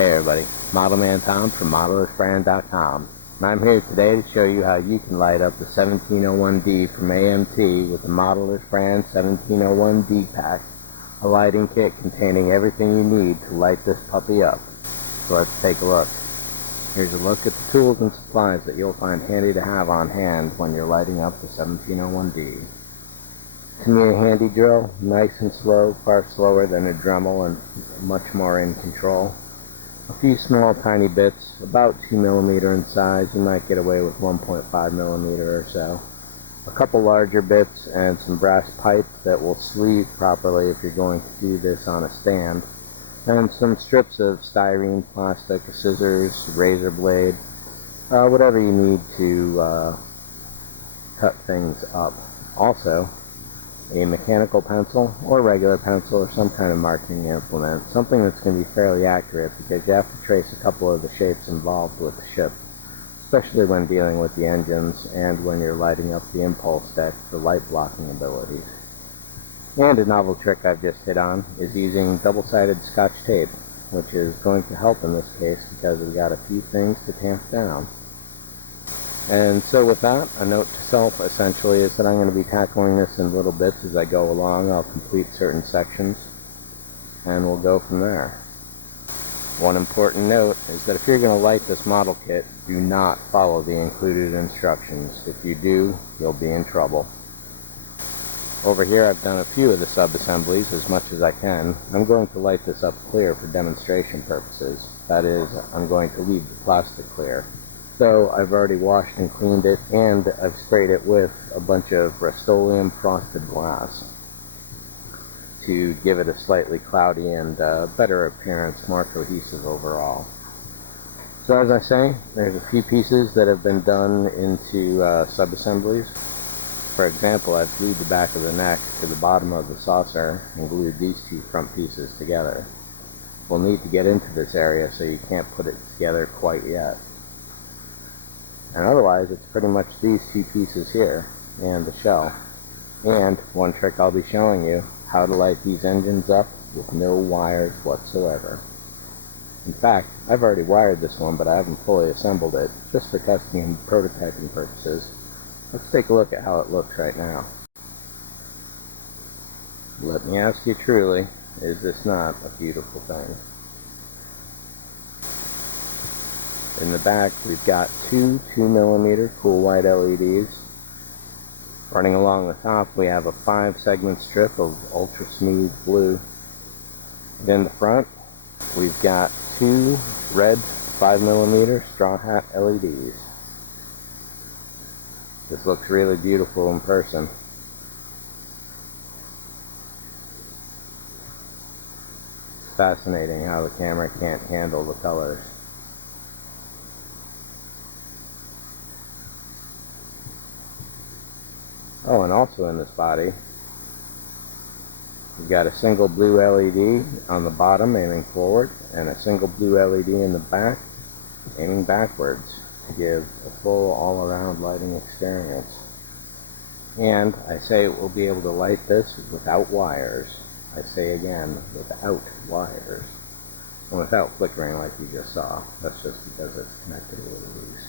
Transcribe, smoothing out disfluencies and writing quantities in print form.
Hey everybody, Modelman Tom from ModelerSbrand.com, and I'm here today to show you how you can light up the 1701D from AMT with the Modeler's Brand 1701D pack, a lighting kit containing everything you need to light this puppy up. So let's take a look. Here's a look at the tools and supplies that you'll find handy to have on hand when you're lighting up the 1701D. To me, a handy drill, nice and slow, far slower than a Dremel and much more in control. A few small tiny bits, about 2 millimeter in size. You might get away with 1.5 millimeter or so. A couple larger bits and some brass pipe that will sleeve properly if you're going to do this on a stand. And some strips of styrene, plastic, scissors, razor blade, whatever you need to cut things up. Also, a mechanical pencil or regular pencil or some kind of marking implement, something that's going to be fairly accurate because you have to trace a couple of the shapes involved with the ship, especially when dealing with the engines and when you're lighting up the impulse deck for light blocking abilities. And a novel trick I've just hit on is using double-sided Scotch tape, which is going to help in this case because we've got a few things to tamp down. And so with that, a note to self essentially is that I'm going to be tackling this in little bits as I go along. I'll complete certain sections and we'll go from there. One important note is that if you're going to light this model kit, do not follow the included instructions. If you do, you'll be in trouble. Over here I've done a few of the sub-assemblies as much as I can. I'm going to light this up clear for demonstration purposes. That is, I'm going to leave the plastic clear. So I've already washed and cleaned it, and I've sprayed it with a bunch of Rust-Oleum frosted glass to give it a slightly cloudy and better appearance, more cohesive overall. So as I say, there's a few pieces that have been done into sub-assemblies. For example, I've glued the back of the neck to the bottom of the saucer and glued these two front pieces together. We'll need to get into this area, so you can't put it together quite yet. And otherwise, it's pretty much these two pieces here, and the shell. And one trick I'll be showing you, how to light these engines up with no wires whatsoever. In fact, I've already wired this one, but I haven't fully assembled it, just for testing and prototyping purposes. Let's take a look at how it looks right now. Let me ask you truly, is this not a beautiful thing? In the back, we've got two 2mm cool white LEDs. Running along the top, we have a 5-segment strip of ultra smooth blue. And in the front, we've got two red 5mm straw hat LEDs. This looks really beautiful in person. It's fascinating how the camera can't handle the colors. Oh, and also in this body, we've got a single blue LED on the bottom aiming forward, and a single blue LED in the back aiming backwards to give a full all-around lighting experience. And I say we'll be able to light this without wires. I say again, without wires. And without flickering like you just saw. That's just because it's connected with these.